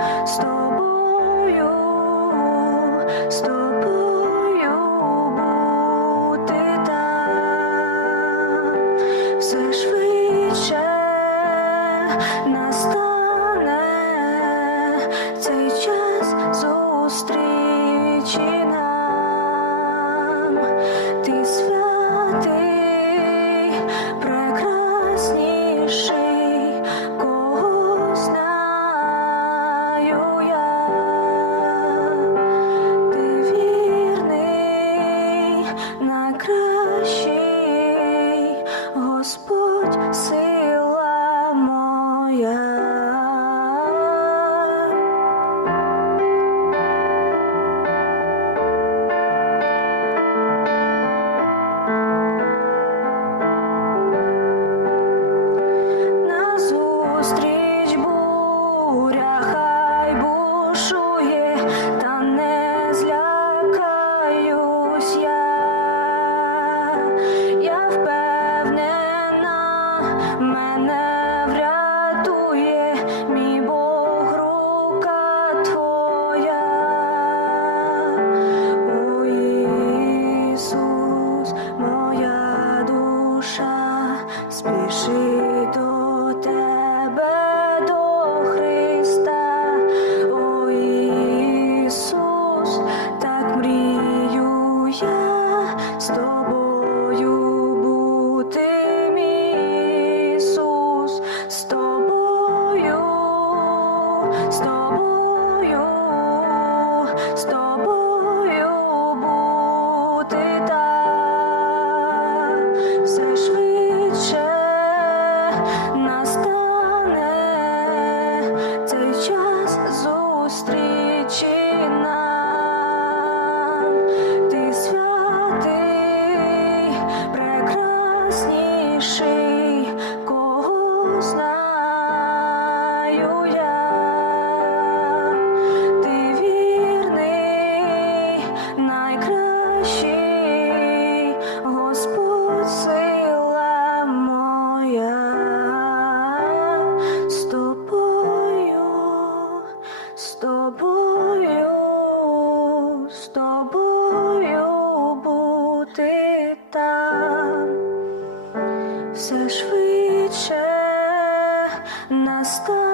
Stop. найкращий, Господь моя, з тобою, тобою, з тобою бути все швидше настав.